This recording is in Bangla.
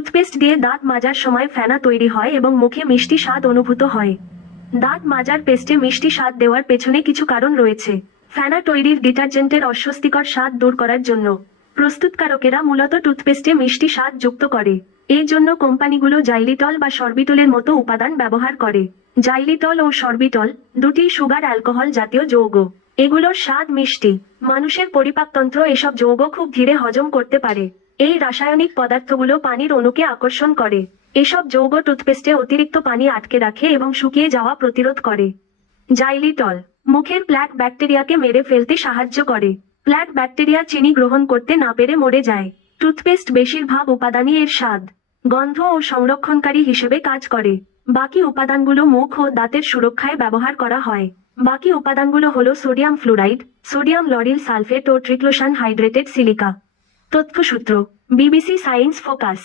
টুথপেস্ট দিয়ে দাঁত মাজার সময় ফেনা তৈরি হয় এবং মুখে মিষ্টি স্বাদ অনুভূত হয়। দাঁত মাজার পেস্টে মিষ্টি স্বাদ দেওয়ার পেছনে কিছু কারণ রয়েছে। ফেনা তৈরির ডিটারজেন্টের অস্বস্তিকর স্বাদ দূর করার জন্য প্রস্তুতকারকেরা মূলত টুথপেস্টে মিষ্টি স্বাদ যুক্ত করে। এর জন্য কোম্পানিগুলো জাইলিটল বা সরবিটলের মতো উপাদান ব্যবহার করে। জাইলিটল ও সরবিটল দুটি সুগার অ্যালকোহল জাতীয় যৌগ। এগুলোর স্বাদ মিষ্টি। মানুষের পরিপাকতন্ত্র এসব যৌগ খুব ধীরে হজম করতে পারে। এই রাসায়নিক পদার্থগুলো পানির অণুকে আকর্ষণ করে। এসব যৌগ টুথপেস্টে অতিরিক্ত পানি আটকে রাখে এবং শুকিয়ে যাওয়া প্রতিরোধ করে। জাইলিটল মুখের প্ল্যাক ব্যাকটেরিয়াকে মেরে ফেলতে সাহায্য করে। প্ল্যাক ব্যাকটেরিয়া চিনি গ্রহণ করতে না পেরে মরে যায়। টুথপেস্ট বেশিরভাগ উপাদানই এর স্বাদ, গন্ধ ও সংরক্ষণকারী হিসেবে কাজ করে। বাকি উপাদানগুলো মুখ ও দাঁতের সুরক্ষায় ব্যবহার করা হয়। বাকি উপাদানগুলো হলো sodium fluoride, sodium lauryl sulphate ও ট্রিক্লোসান হাইড্রেটেড সিলিকা। তথ্যসূত্র: বিবিসি সায়েন্স ফোকাস।